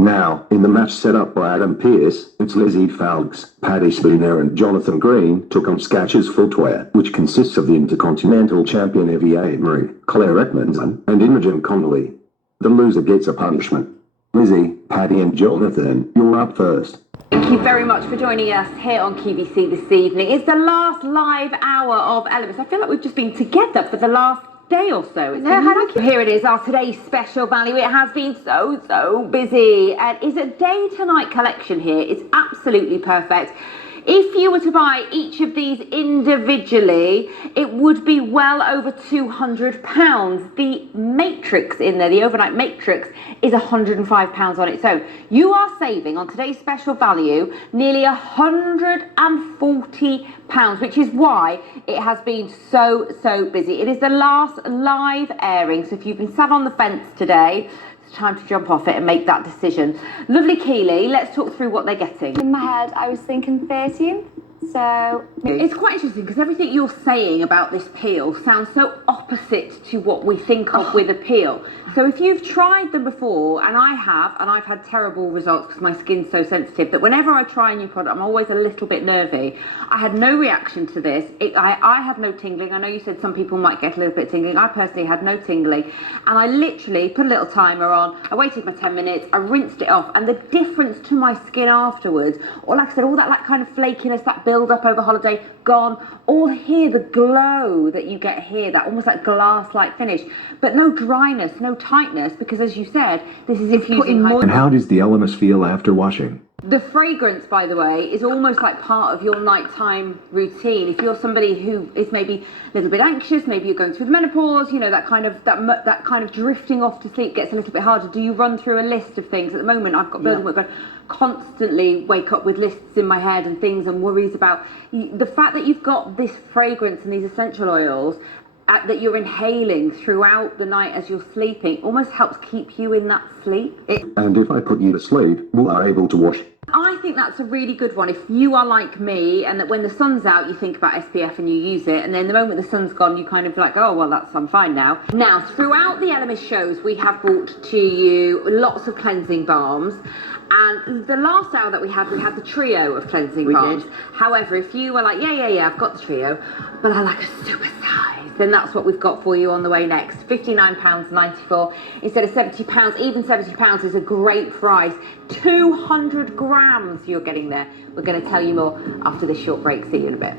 Now, in the match set up by Adam Pearce, it's Lizzy, Foulkes, Paddy and Jonathan Green took on Skechers Footwear, which consists of the Intercontinental Champion Evie Amory, Claire Edmondson, and Imogen Connolly. The loser gets a punishment. Lizzy, Paddy and Jonathan, you're up first. Thank you very much for joining us here on QVC this evening. It's the last live hour of Elements. I feel like we've just been together for the last day or so. Here it is, our today's special value. It has been so busy, and it's a day to night collection here. It's absolutely perfect. If you were to buy each of these individually, it would be well over £200. The matrix in there, the overnight matrix, is £105 on its own. You are saving on today's special value nearly £140, which is why it has been so busy. It is the last live airing, so if you've been sat on the fence today, time to jump off it and make that decision. Lovely Keely, let's talk through what they're getting. In my head, I was thinking 13, so... It's quite interesting because everything you're saying about this peel sounds so opposite to what we think of with a peel. So if you've tried them before, and I have, and I've had terrible results because my skin's so sensitive that whenever I try a new product, I'm always a little bit nervy. I had no reaction to this. I had no tingling. I know you said some people might get a little bit tingling. I personally had no tingling. And I literally put a little timer on. I waited my 10 minutes. I rinsed it off. And the difference to my skin afterwards, or like I said, all that like kind of flakiness, that build up over holiday, gone. All here, the glow that you get here, that almost like glass-like finish. But no dryness, no tightness, because as you said, this is infusing more. And how does the Elemis feel after washing? The fragrance, by the way, is almost like part of your nighttime routine. If you're somebody who is maybe a little bit anxious, maybe you're going through the menopause, you know, that kind of drifting off to sleep gets a little bit harder. Do you run through a list of things? At the moment, I've got building work going. Constantly wake up with lists in my head and things and worries about the fact that you've got this fragrance and these essential oils that you're inhaling throughout the night as you're sleeping almost helps keep you in that sleep. And if I put you to sleep, you are able to wash. I think that's a really good one. If you are like me and that when the sun's out you think about SPF and you use it, and then the moment the sun's gone you kind of like, oh well, I'm fine now. Now throughout the Elemis shows we have brought to you lots of cleansing balms. And the last hour that we had the trio of cleansing balms. However, if you were like, yeah, I've got the trio, but I like a super size, then that's what we've got for you on the way next. £59.94 instead of £70. Even £70 is a great price. 200 grams you're getting there. We're going to tell you more after this short break. See you in a bit.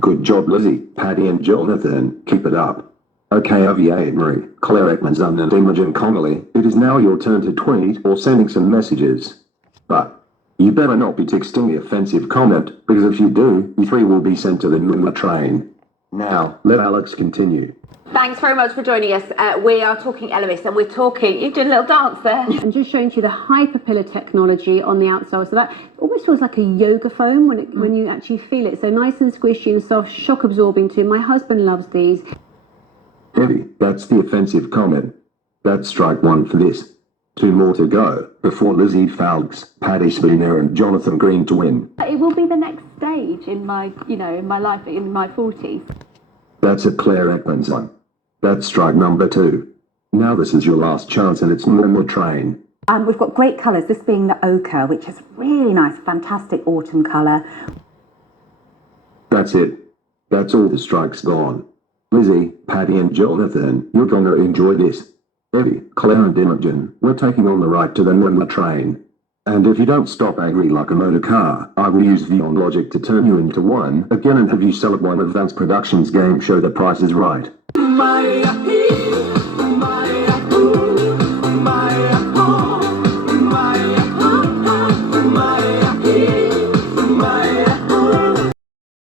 Good job, Lizzy, Paddy and Jonathan. Keep it up. Okay, Evie Amory, Claire Edmondson and Imogen Connolly, it is now your turn to tweet or sending some messages. But you better not be texting the offensive comment, because if you do, you three will be sent to the Mumma train. Now, let Alex continue. Thanks very much for joining us. We are talking Elemis, and we're talking... You've done a little dance there. I'm just showing you the hyperpillar technology on the outsole. So that almost feels like a yoga foam when you actually feel it. So nice and squishy and soft, shock absorbing too. My husband loves these. Evie, that's the offensive comment. That's strike one for this. 2 more to go, before Lizzy, Foulkes, Paddy and Jonathan Green to win. It will be the next stage in my, in my life, in my 40s. That's a Claire Edmondson. That's strike number 2. Now this is your last chance and it's Mumma train. We've got great colours, this being the ochre, which is really nice, fantastic autumn colour. That's it. That's all the strikes gone. Lizzy, Paddy and Jonathan, you're gonna enjoy this. Evie, Claire and Imogen, we're taking on the right to the Mumma train. And if you don't stop angry like a motor car, I will use Vion logic to turn you into one again and have you sell at one of Vance Productions' game show The Price is Right.